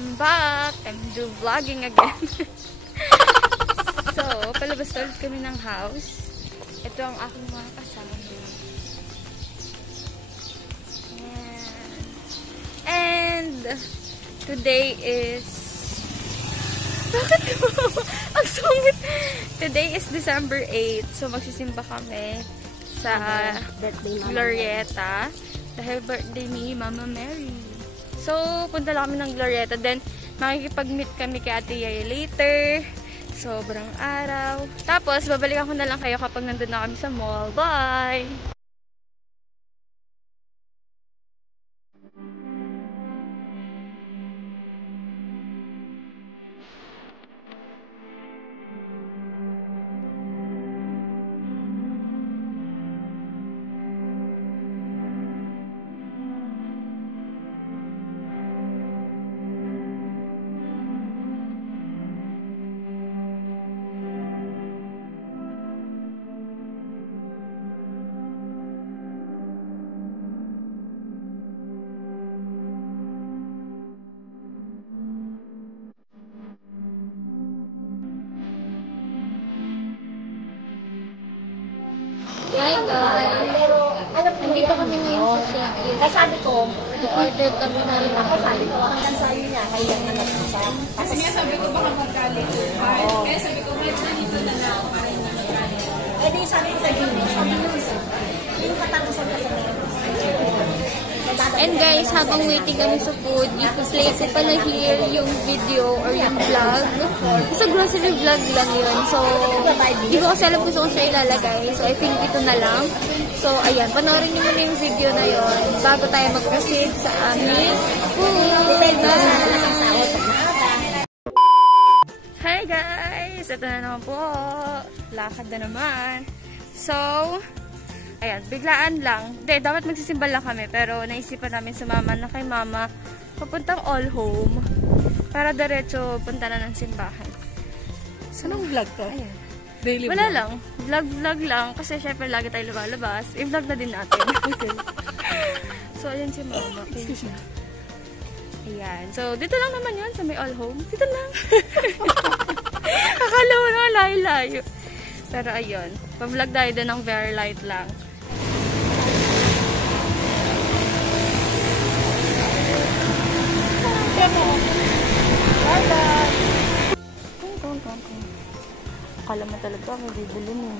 I'm back! I'm vlogging again. So, palabas ulit kami ng house. Ito ang aking mga kasama. And today is... Bakit ko? Ang sungit! Today is December 8. So, magsisimba kami sa Glorieta. Dahil birthday ni Mama Mary. So, punta lang kami ng Glorieta. Then, makikipag-meet kami kay Ate Yaya later. Sobrang araw. Tapos, babalikan ko na lang kayo kapag nandun na kami sa mall. Bye! Hi guys! Nandito kami ngayon sa St. Kaya sabi ko, order kami na rin ako. Sabi ko, hanggang sa'yo niya. Kaya na nagpisa. Kasi nga sabi ko baka magkalit. Kaya sabi ko, kahit nandito na na ako para hindi magkalit. Eh di sabi ko sa gini. Sabi ko sa yung katapusan ka sa meron. And guys, habang waiting kami sa food, i-play ko pala here yung video or yung vlog. Sa grocery vlog lang yun. So, di ko kasi alam kung saan siya ilalagay. So, I think ito na lang. So, ayan. Panoorin nyo muna yung video na yun bago tayo mag-proceed sa aming food. Hi guys! Ito na naman po. Lakad na naman. So, ayan, biglaan lang. Hindi, dapat magsisimba lang kami. Pero naisipan namin sa mama na kay mama papuntang all home. Para diretso punta na ng simbahan. So, anong vlog ka? Ayan. Daily Wala vlog? lang. Vlog lang. Kasi syempre lagi tayo lumalabas. I-vlog na din natin. Okay. So, ayan si mama. Okay. Excuse me. Ayan. So, dito lang naman yun sa may all home. Dito lang. Akala mo naman layo-layo. Pero ayun. Pa-vlog tayo din ng very light lang. Akala mo talaga may bibili mo.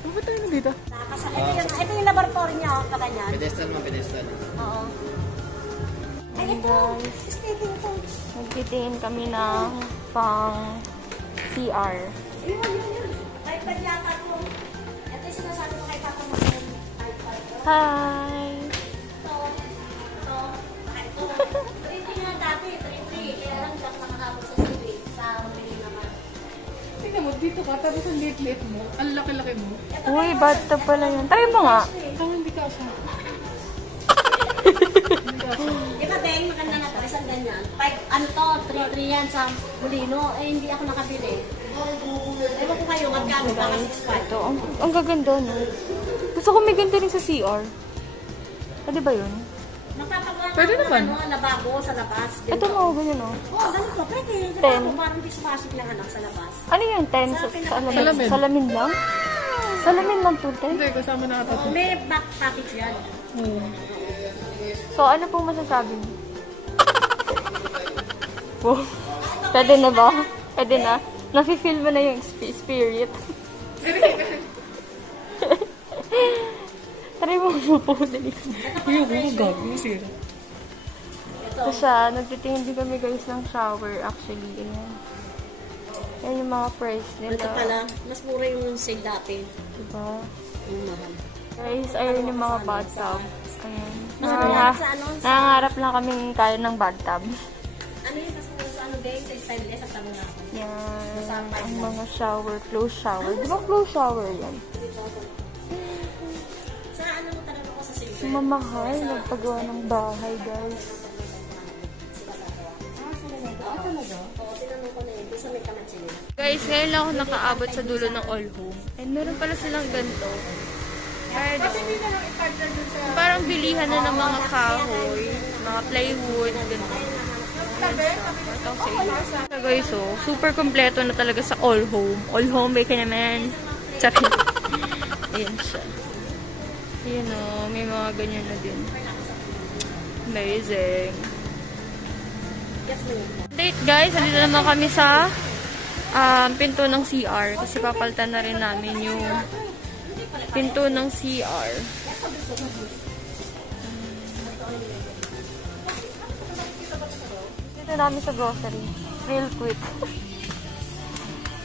Ano ba tayo nandito? Ito yung laboratory niya. Kakanyan. Pedestal mo, pedestal. Oo. Ay, ito. Speaking to. Magtitingin kami ng pang CR. Yun. iPad yata ko. Ito yung sinasabi ko kay Papa mo yung iPad. Hi! Ito. 3-3 nga dati. 3-3. Kaya lang siya nakakabot sa CV. Sa muli naman. Tingnan mo, dito ka, tapos ang liit-liit mo. Ang laki-laki mo. Uy, bathtub pala yun. Tayo mo nga. Ang hindi ka siya. Di ba, Beng, maganda na to. Isang ganyan. 3-3 yan sa Molino. Eh, hindi ako nakabili. Ewan ko kayo, magkano baka 6-5. Ito, ang gaganda, no? Gusto ko may ganito rin sa CR. Pwede ba yun? Magpapagawa Pwede ng naman. lababo sa labas. Ito mo, ganyan, no? Oo, ganito. Pwede. Ten. Lababo, parang dishwashing lang anak sa labas. Ano yun? 10? Sa salamin? Salamin. Salamin lang? Salamin lang to, 10? Hindi, kasama na ata. Oo, may back package yan. So, ano po masasabi mo? Wow. Pwede na ba? Pwede na? Nafe-feel mo na yung spirit. Try mo po, dali. Yung gago, sira. Ito siya, nagtitingin din kami guys ng shower actually. Ayan. Yan yung mga price nila. Ito pala, mas mura yung sale dati. Diba? Yung mahal. Guys, ayun yung mga bathtub. Ayan. Mas mura sa ano? Nangangarap lang kaming kaya ng bathtub. Ano yung mas mura sa ano, Beng? Sa stainless at tanong ako. Yan. Ang mga shower, closed shower. Di ba closed shower yan? Sa ano mo talaga ko sa silver? Mamahal, nagpagawa ng bahay guys. Oo, tinanong ko na yun. Doon sa may kamatsin. Guys, ngayon lang ako nakaabot sa dulo ng all home. And meron pala silang ganito. Ay, parang bilihan na ng mga kahoy, mga plywood, ganito. So guys, so, super kompleto na talaga sa all home. All home, bacon naman. Tsaka, ayan siya. Ayan o, may mga ganyan na din. Amazing. Date guys, nandito naman kami sa pinto ng CR. Kasi papalitan na rin namin yung pinto ng CR. Dito namin sa grocery. Real quick.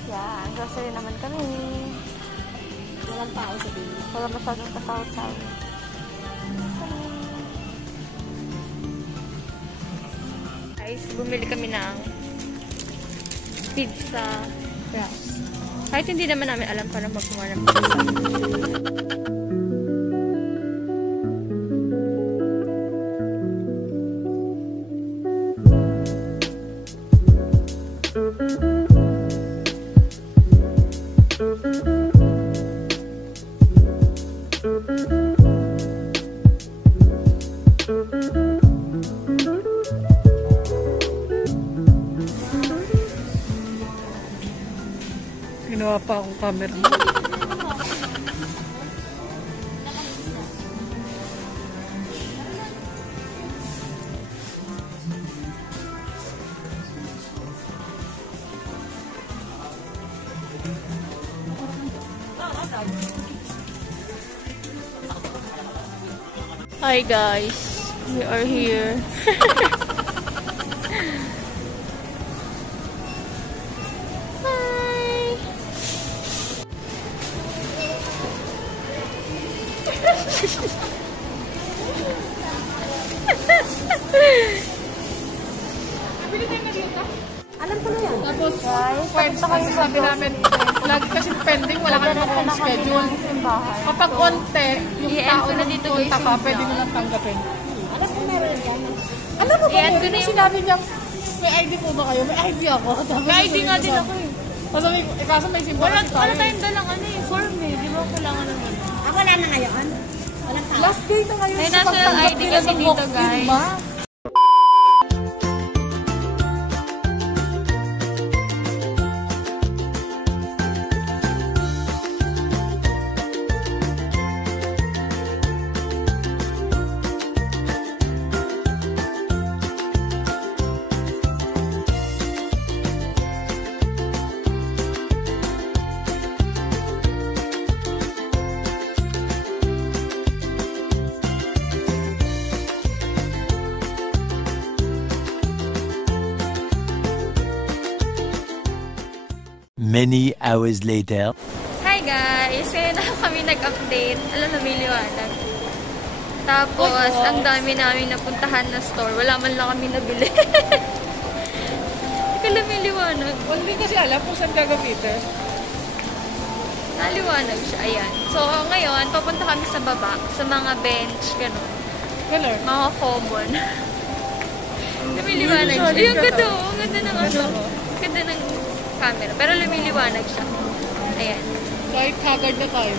Yan, grocery naman kami. Walang tao sa din. Wala masyadong kasawat-sawat. Guys, bumili kami ng pizza wraps. Kahit hindi naman namin alam para magkumuha ng pizza. Ginawa pa akong camera. Hi guys, we are here. Alam ko na yan. Tapos, pwede kasi sabi namin, lagi kasi pending, wala kami akong schedule. Kapag onte, yung tao na dito punta ka, pwede mo lang tanggapin. Alam ko meron yan. Alam mo ba, I-add ko na meron yung- sinabi niya, may ID po ba kayo? May ID ako. May ID nga din ako eh. Tapos sabi ko, kaso may simba Wala kasi tayo. tayong dalang form eh. Di ba kailangan naman? Ako wala na ngayon. Walang tao. Last day na ngayon May sa national pagtanggap ID nila kasi ng dito, walk-in, guys. ma. Many hours later. Hi guys! Ngayon na kami nag-update. Alam na, may liwanag. Tapos, ang dami namin napuntahan na store. Wala man lang kami nabili. Kala may liwanag. Hindi kasi alam kung saan gagamitin. Naliwanag siya. Ayan. So, ngayon, papunta kami sa baba. Sa mga bench. Ganun. Ganun. Mga common. Lumiliwanag siya. Ayun, ganda. Ang ganda ng ano. Ganda ng camera. Pero lumiliwanag siya. Ayan. Kahit haggard na tayo.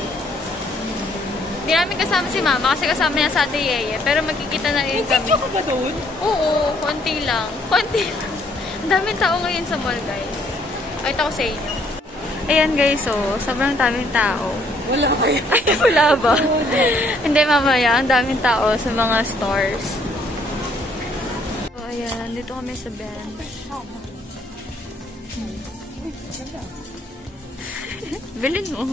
Hindi namin kasama si mama kasi kasama niya sa Ate Yeye. Pero magkikita na rin kami. Video ka ba doon? Oo, konti lang. Konti lang. Ang daming tao ngayon sa mall, guys. Ay, ito ko sa inyo. Ayan, guys. So, sobrang daming tao. Wala kayo. Ay, wala ba? Hindi, mamaya. Ang daming tao sa mga stores. So, ayan. Dito kami sa bench. Bilhin mo.